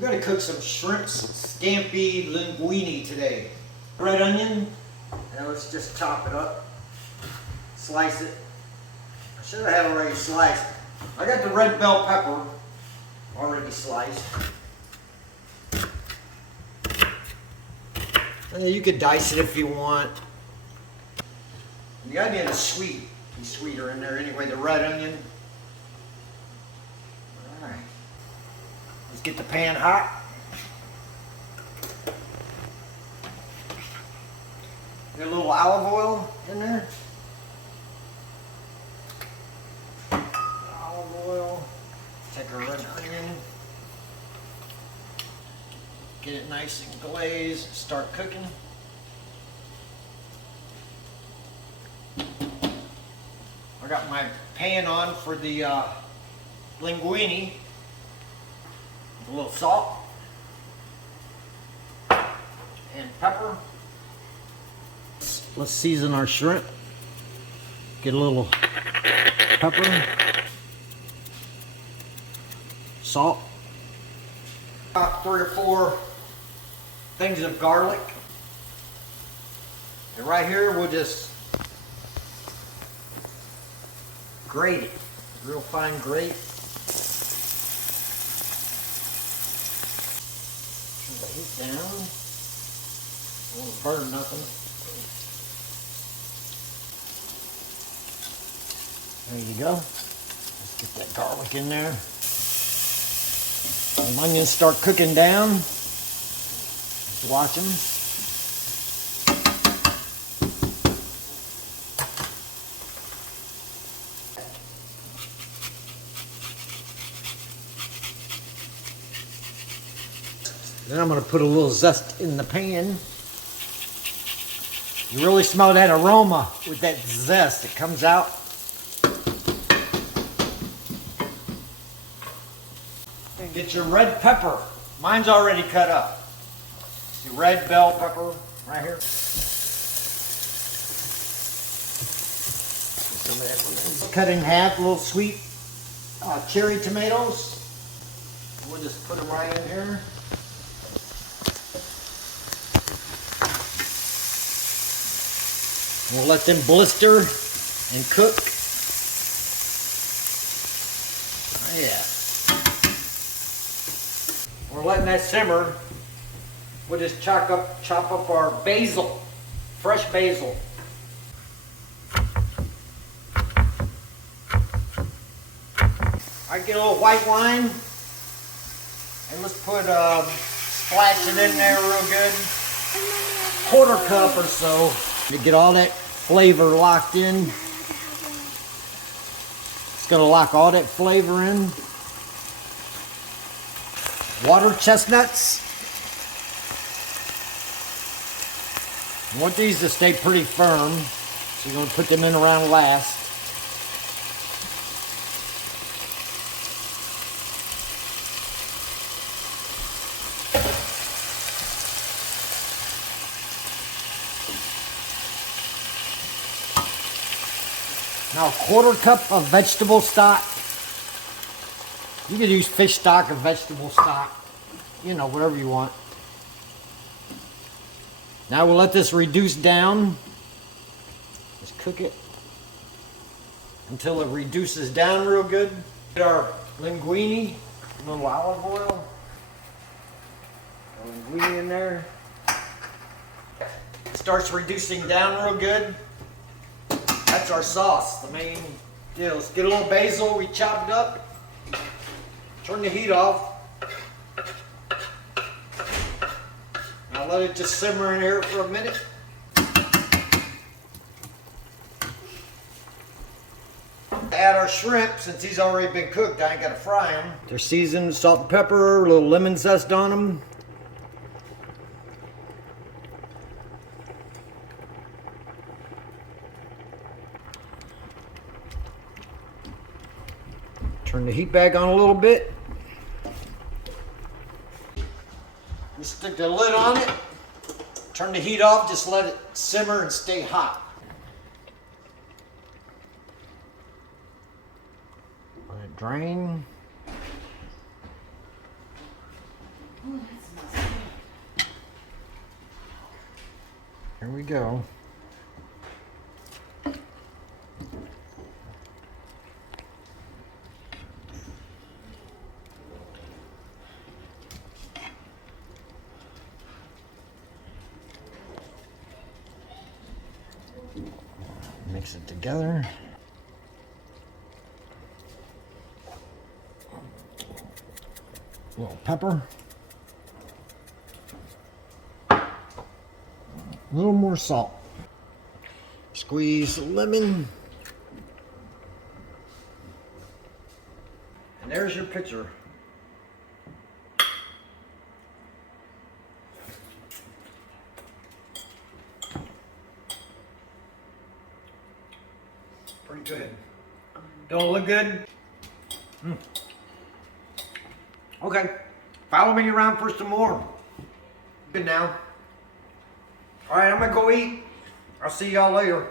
We're going to cook some Shrimp Scampi Linguine today. Red onion, and let's just chop it up. Slice it. I should have had it already sliced. I got the red bell pepper already sliced. And you could dice it if you want. You gotta get a be sweeter in there anyway, the red onion. Alright. Let's get the pan hot. Get a little olive oil in there. Olive oil. Take our red onion. Get it nice and glazed. Start cooking. I got my pan on for the linguine. A little salt and pepper. Let's season our shrimp. Get a little pepper, salt, about 3 or 4 things of garlic. And right here we'll just grate it, real fine grate. Turn the heat down. Don't want to burn nothing. There you go. Let's get that garlic in there. The onions start cooking down. Just watch them. Then I'm going to put a little zest in the pan. You really smell that aroma with that zest that comes out. And get your red pepper. Mine's already cut up. See, red bell pepper right here. Some of that cut in half, little sweet cherry tomatoes. We'll just put them right in here. We'll let them blister and cook. Oh, yeah. We're letting that simmer. We'll just chop up our basil, fresh basil. I get a little white wine, and let's put splash it in there real good. 1/4 cup or so to get all that flavor locked in. It's gonna lock all that flavor in. Water chestnuts. I want these to stay pretty firm, so you're going to put them in around last. Now 1/4 cup of vegetable stock. You could use fish stock or vegetable stock, you know, whatever you want. Now we'll let this reduce down. Just cook it until it reduces down real good. Get our linguine, a little olive oil. Linguine in there. It starts reducing down real good. That's our sauce, the main deal. Let's get a little basil, we chopped up. Turn the heat off. Now let it just simmer in here for a minute. Add our shrimp, since these already been cooked, I ain't gotta fry them. They're seasoned, salt and pepper, a little lemon zest on them. Turn the heat back on a little bit. We stick the lid on it. Turn the heat off, just let it simmer and stay hot. Let it drain. Here we go. Mix it together. A little pepper. A little more salt. Squeeze the lemon. And there's your picture. Pretty good. Don't look good? Okay. Follow me around for some more. Good now. All right, I'm gonna go eat. I'll see y'all later.